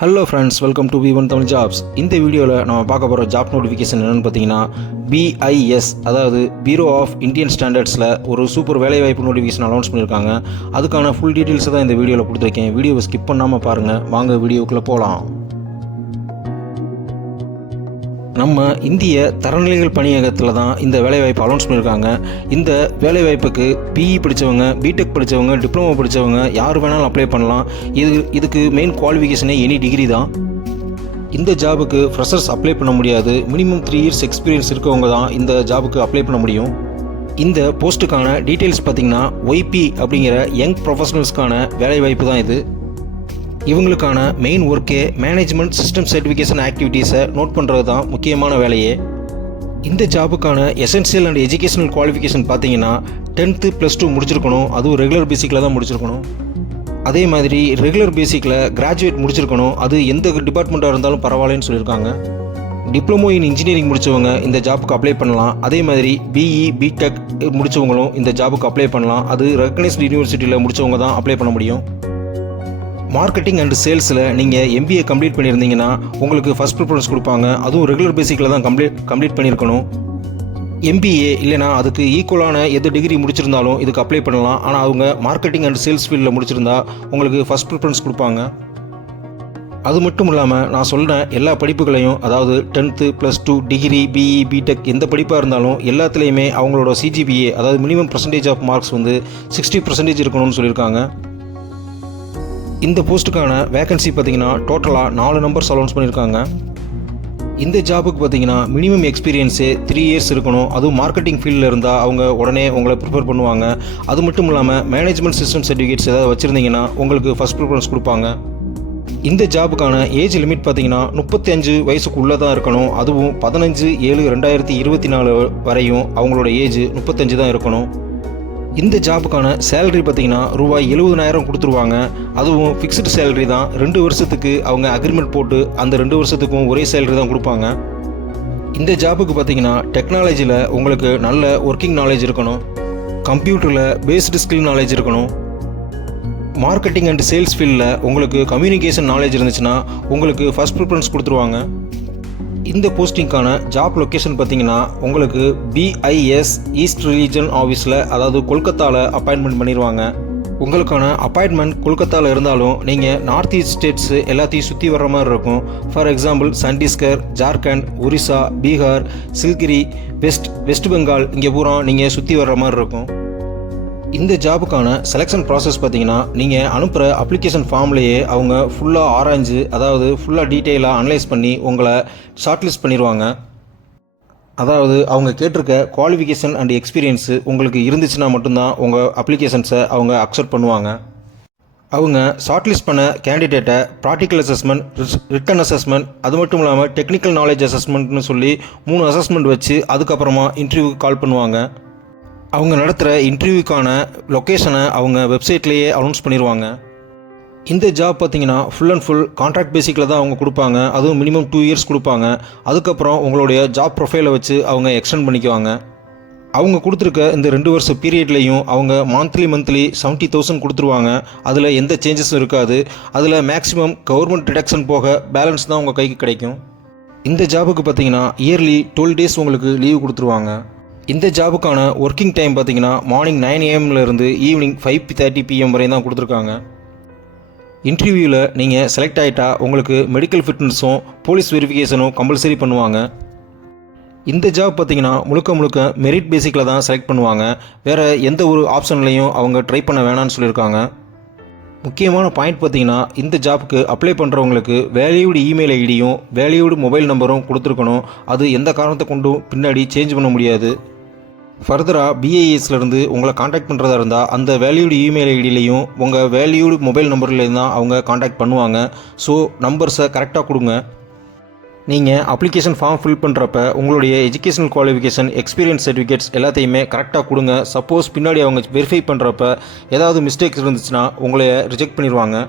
Hello friends, welcome to V1 Tamil jobs. இந்த வீடியோவில் நம்ம பார்க்க போகிற ஜாப் நோட்டிஃபிகேஷன் என்னென்னு பார்த்தீங்கன்னா BIS, அதாவது பியூரோ ஆஃப் இந்தியன் ஸ்டாண்டர்ட்ஸில் ஒரு சூப்பர் வேலைவாய்ப்பு நோட்டிஃபிகேஷன் அனௌன்ஸ் பண்ணியிருக்காங்க. அதுக்கான ஃபுல் டீட்டெயில்ஸை தான் இந்த வீடியோவில் கொடுத்துருக்கேன். வீடியோவை ஸ்கிப் பண்ணாமல் பாருங்கள். வாங்க வீடியோக்குள்ளே போகலாம். நம்ம இந்திய தரநிலைகள் பணியகத்தில் தான் இந்த வேலைவாய்ப்பு அனௌன்ஸ் பண்ணியிருக்காங்க. இந்த வேலைவாய்ப்புக்கு பிஇ படித்தவங்க, பிடெக் படித்தவங்க, டிப்ளமோ படித்தவங்க யார் வேணாலும் அப்ளை பண்ணலாம். இதுக்கு மெயின் குவாலிஃபிகேஷனே எனி டிகிரி தான். இந்த ஜாபுக்கு ஃப்ரெஷர்ஸ் அப்ளை பண்ண முடியாது. மினிமம் 3 இயர்ஸ் எக்ஸ்பீரியன்ஸ் இருக்கவங்க தான் இந்த ஜாபுக்கு அப்ளை பண்ண முடியும். இந்த போஸ்ட்டுக்கான டீட்டெயில்ஸ் பார்த்திங்கன்னா YP அப்படிங்கிற யங் ப்ரொஃபஷனல்ஸ்க்கான வேலைவாய்ப்பு தான் இது. இவங்களுக்கான மெயின் ஒர்க்கே மேனேஜ்மெண்ட் சிஸ்டம் சர்டிஃபிகேஷன் ஆக்டிவிட்டீஸை நோட் பண்ணுறது தான் முக்கியமான வேலையே. இந்த ஜாபுக்கான எசென்சியல் அண்ட் எஜுகேஷனல் குவாலிஃபிகேஷன் பார்த்தீங்கன்னா 10th +2 முடிச்சிருக்கணும். அதுவும் ரெகுலர் பேசிக்கில் தான் முடிச்சிருக்கணும். அதே மாதிரி ரெகுலர் பேசிக்கில் கிராஜுவேட் முடிச்சிருக்கணும். அது எந்த டிபார்ட்மெண்ட்டாக இருந்தாலும் பரவாயில்லன்னு சொல்லியிருக்காங்க. டிப்ளமோ இன் இன்ஜினியரிங் முடித்தவங்க இந்த ஜாபுக்கு அப்ளை பண்ணலாம். அதே மாதிரி BE பிடெக் முடித்தவங்களும் இந்த ஜாபுக்கு அப்ளை பண்ணலாம். அது ரெகக்னைஸ்டு யூனிவர்சிட்டியில் முடித்தவங்க தான் அப்ளை பண்ண முடியும். மார்க்கெட்டிங் அண்ட் சேல்ஸில் நீங்கள் MBA கம்ப்ளீட் பண்ணியிருந்தீங்கன்னா உங்களுக்கு ஃபஸ்ட் ப்ரிஃபரன்ஸ் கொடுப்பாங்க. அதுவும் ரெகுலர் பேசிக்கில் தான் கம்ப்ளீட் பண்ணியிருக்கணும். MBA இல்லைனா அதுக்கு ஈக்குவலான எது டிகிரி முடிச்சிருந்தாலும் இதுக்கு அப்ளை பண்ணலாம். ஆனால் அவங்க மார்க்கெட்டிங் அண்ட் சேல்ஸ் ஃபீல்டில் முடிச்சிருந்தா உங்களுக்கு ஃபஸ்ட் ப்ரிஃபரன்ஸ் கொடுப்பாங்க. அது மட்டும் இல்லாமல் நான் சொல்கிறேன் எல்லா படிப்புகளையும், அதாவது 10th +2 டிகிரி, BE பிடெக் எந்த படிப்பாக இருந்தாலும் எல்லாத்துலேயுமே அவங்களோட CGPA, அதாவது மினிமம் பர்சன்டேஜ் ஆஃப் மார்க்ஸ் 60% இருக்கணும்னு சொல்லியிருக்காங்க. இந்த போஸ்ட்டுக்கான வேகன்சி பார்த்திங்கன்னா டோட்டலாக 4 நம்பர்ஸ் அலௌன்ஸ் பண்ணியிருக்காங்க. இந்த ஜாபுக்கு பார்த்திங்கன்னா மினிமம் எக்ஸ்பீரியன்ஸே 3 இயர்ஸ் இருக்கணும். அதுவும் மார்க்கெட்டிங் ஃபீல்டில் இருந்தால் அவங்க உடனே உங்களை ப்ரிஃபர் பண்ணுவாங்க. அது மட்டும் இல்லாமல் மேனேஜ்மெண்ட் சிஸ்டம் சர்டிஃபிகேட்ஸ் ஏதாவது வச்சுருந்தீங்கன்னா உங்களுக்கு ஃபஸ்ட் ப்ரிஃபரன்ஸ் கொடுப்பாங்க. இந்த ஜாபுக்கான ஏஜ் லிமிட் பார்த்திங்கன்னா 35 வயசுக்குள்ளே தான் இருக்கணும். அதுவும் 15/7/2024 வரையும் அவங்களோட ஏஜ் 35 தான் இருக்கணும். இந்த ஜாபுக்கான சேலரி பார்த்திங்கன்னா ₹70,000 கொடுத்துருவாங்க. அதுவும் ஃபிக்ஸ்டு சேலரி தான். 2 வருஷத்துக்கு அவங்க அக்ரிமெண்ட் போட்டு அந்த 2 வருஷத்துக்கும் ஒரே சேலரி தான் கொடுப்பாங்க. இந்த ஜாபுக்கு பார்த்திங்கன்னா டெக்னாலஜியில் உங்களுக்கு நல்ல ஒர்க்கிங் நாலேஜ் இருக்கணும். கம்ப்யூட்டரில் பேஸ்டு ஸ்கில் நாலேஜ் இருக்கணும். மார்க்கெட்டிங் அண்ட் சேல்ஸ் ஃபீல்டில் உங்களுக்கு கம்யூனிகேஷன் நாலேஜ் இருந்துச்சுன்னா உங்களுக்கு ஃபஸ்ட் ப்ரிஃபரன்ஸ் கொடுத்துருவாங்க. இந்த போஸ்டிங்கான ஜாப் லொக்கேஷன் பார்த்தீங்கன்னா உங்களுக்கு BIS ஈஸ்ட் ரீஜன் ஆஃபீஸில், அதாவது கொல்கத்தாவில் அப்பாயின்மெண்ட் பண்ணிடுவாங்க. உங்களுக்கான அப்பாயின்மெண்ட் கொல்கத்தாவில் இருந்தாலும் நீங்கள் நார்த் ஈஸ்ட் ஸ்டேட்ஸ் எல்லாத்தையும் சுற்றி வர்ற மாதிரி இருக்கும். For example Chhattisgarh, Jharkhand, Orissa, Bihar, Siliguri, West Bengal, இங்கே பூரா நீங்கள் சுற்றி வர்ற மாதிரி இருக்கும். இந்த ஜாபுக்கான செலெக்ஷன் ப்ராசஸ் பார்த்தீங்கன்னா நீங்கள் அனுப்புகிற அப்ளிகேஷன் ஃபார்ம்லேயே அவங்க ஃபுல்லாக ஆராய்ஞ்சு, அதாவது ஃபுல்லாக டீட்டெயிலாக அனலைஸ் பண்ணி உங்களை ஷார்ட் லிஸ்ட் பண்ணிடுவாங்க. அதாவது அவங்க கேட்டிருக்க குவாலிஃபிகேஷன் அண்ட் எக்ஸ்பீரியன்ஸு உங்களுக்கு இருந்துச்சுன்னா மட்டும்தான் உங்கள் அப்ளிகேஷன்ஸை அவங்க அக்செப்ட் பண்ணுவாங்க. அவங்க ஷார்ட் லிஸ்ட் பண்ண கேண்டிடேட்டை ப்ராக்டிக்கல் அசஸ்மெண்ட், ரிட்டன் அசஸ்மெண்ட், அது மட்டும் இல்லாமல் டெக்னிக்கல் நாலேஜ் அசஸ்மெண்ட்னு சொல்லி 3 அசஸ்மெண்ட் வச்சு அதுக்கப்புறமா இன்டர்வியூக்கு கால் பண்ணுவாங்க. அவங்க நடத்துகிற இன்டர்வியூக்கான லொக்கேஷனை அவங்க வெப்சைட்லேயே அனௌன்ஸ் பண்ணிடுவாங்க. இந்த ஜாப் பார்த்திங்கன்னா ஃபுல் அண்ட் ஃபுல் கான்ட்ராக்ட் பேசிக்கில் தான் அவங்க கொடுப்பாங்க. அதுவும் மினிமம் 2 இயர்ஸ் கொடுப்பாங்க. அதுக்கப்புறம் உங்களுடைய ஜாப் ப்ரொஃபைலை வச்சு அவங்க எக்ஸ்டெண்ட் பண்ணிக்குவாங்க. அவங்க கொடுத்துருக்க இந்த 2 வருஷ பீரியட்லேயும் அவங்க மந்த்லி 70,000 கொடுத்துருவாங்க. அதில் எந்த சேஞ்சஸும் இருக்காது. அதில் மேக்ஸிமம் கவர்மெண்ட் டிடக்ஷன் போக பேலன்ஸ் தான் உங்கள் கைக்கு கிடைக்கும். இந்த ஜாபுக்கு பார்த்திங்கன்னா இயர்லி 12 டேஸ் உங்களுக்கு லீவ் கொடுத்துருவாங்க. இந்த ஜாபுக்கான ஒர்க்கிங் டைம் பார்த்திங்கன்னா மார்னிங் 9 AM ஈவினிங் 5:30 PM வரை தான் கொடுத்துருக்காங்க. இன்டர்வியூவில் நீங்கள் செலக்ட் ஆகிட்டா உங்களுக்கு மெடிக்கல் ஃபிட்னஸும் போலீஸ் வெரிஃபிகேஷனும் கம்பல்சரி பண்ணுவாங்க. இந்த ஜாப் பார்த்திங்கன்னா முழுக்க மெரிட் பேசிக்கில் தான் செலக்ட் பண்ணுவாங்க. வேறு எந்த ஒரு ஆப்ஷன்லையும் அவங்க ட்ரை பண்ண வேணான்னு சொல்லியிருக்காங்க. முக்கியமான பாயிண்ட் பார்த்திங்கன்னா இந்த ஜாப்புக்கு அப்ளை பண்ணுறவங்களுக்கு வேல்யூடு இமெயில் ஐடியும் வேல்யூடு மொபைல் நம்பரும் கொடுத்துருக்கணும். அது எந்த காரணத்தை கொண்டும் பின்னாடி சேஞ்ச் பண்ண முடியாது. ஃபர்தராக BISலேருந்து உங்களை காண்டாக்ட் பண்ணுறதா இருந்தால் அந்த வேல்யூடு இமெயில் ஐடியிலையும் உங்கள் வேல்யூடு மொபைல் நம்பர்லேயும் தான் அவங்க காண்டாக்ட் பண்ணுவாங்க. ஸோ நம்பர்ஸை கரெக்டாக கொடுங்க. நீங்கள் அப்ளிகேஷன் ஃபார்ம் ஃபில் பண்ணுறப்ப உங்களுடைய எஜுகேஷனல் குவாலிஃபிகேஷன், எக்ஸ்பீரியன்ஸ் சர்டிஃபிகேட்ஸ் எல்லாத்தையுமே கரெக்டாக கொடுங்க. சப்போஸ் பின்னாடி அவங்க வெரிஃபை பண்ணுறப்ப ஏதாவது மிஸ்டேக்ஸ் இருந்துச்சுன்னா உங்களை ரிஜெக்ட் பண்ணிடுவாங்க.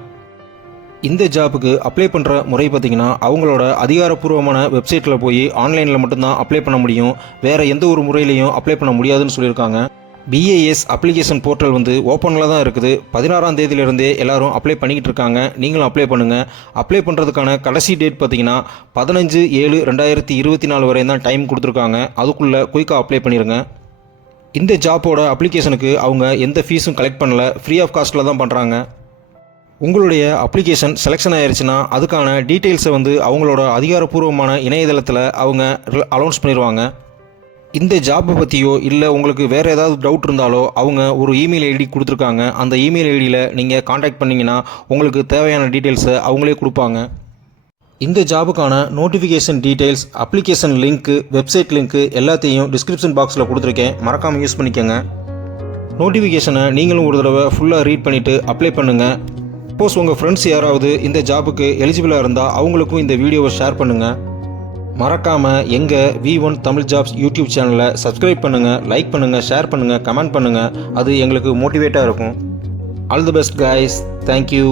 இந்த ஜாபுக்கு அப்ளை பண்ணுற முறை பார்த்திங்கன்னா அவங்களோட அதிகாரப்பூர்வமான வெப்சைட்டில் போய் ஆன்லைனில் மட்டும்தான் அப்ளை பண்ண முடியும். வேறு எந்த ஒரு முறையிலையும் அப்ளை பண்ண முடியாதுன்னு சொல்லியிருக்காங்க. BAS அப்ளிகேஷன் போர்ட்டல் வந்து ஓப்பனில் தான் இருக்குது. 16ஆம் தேதியிலிருந்தே எல்லோரும் அப்ளை பண்ணிக்கிட்டு இருக்காங்க. நீங்களும் அப்ளை பண்ணுங்கள். அப்ளை பண்ணுறதுக்கான கடைசி டேட் பார்த்தீங்கன்னா 15/7/2024 வரை தான் டைம் கொடுத்துருக்காங்க. அதுக்குள்ளே குயிக்காக அப்ளை பண்ணிடுங்க. இந்த ஜாப்போட அப்ளிகேஷனுக்கு அவங்க எந்த ஃபீஸும் கலெக்ட் பண்ணல, ஃப்ரீ ஆஃப் காஸ்ட்டில் தான் பண்ணுறாங்க. உங்களுடைய அப்ளிகேஷன் செலெக்ஷன் ஆயிடுச்சுன்னா அதுக்கான டீட்டெயில்ஸை வந்து அவங்களோட அதிகாரப்பூர்வமான இணையதளத்தில் அவங்க அனௌன்ஸ் பண்ணிடுவாங்க. இந்த ஜாப்பை பற்றியோ இல்லை உங்களுக்கு வேறு ஏதாவது டவுட் இருந்தாலோ அவங்க ஒரு இமெயில் ஐடி கொடுத்துருக்காங்க. அந்த இமெயில் ஐடியில் நீங்கள் காண்டாக்ட் பண்ணிங்கன்னா உங்களுக்கு தேவையான டீட்டெயில்ஸை அவங்களே கொடுப்பாங்க. இந்த ஜாபுக்கான notification details, application link, website link எல்லாத்தையும் டிஸ்கிரிப்ஷன் பாக்ஸில் கொடுத்துருக்கேன். மறக்காமல் யூஸ் பண்ணிக்கோங்க. நோட்டிஃபிகேஷனை நீங்களும் ஒரு தடவை ஃபுல்லாக ரீட் பண்ணிவிட்டு அப்ளை பண்ணுங்கள். சப்போஸ் உங்கள் ஃப்ரெண்ட்ஸ் யாராவது இந்த ஜாபுக்கு எலிஜிபிளாக இருந்தால் அவங்களுக்கும் இந்த வீடியோவை ஷேர் பண்ணுங்கள். மறக்காமல் எங்கள் V1 தமிழ் ஜாப்ஸ் யூடியூப் சேனலை சப்ஸ்கிரைப் பண்ணுங்கள், லைக் பண்ணுங்கள், ஷேர் பண்ணுங்கள், கமெண்ட் பண்ணுங்கள். அது எங்களுக்கு மோட்டிவேட்டாக இருக்கும். All the best guys. Thank you.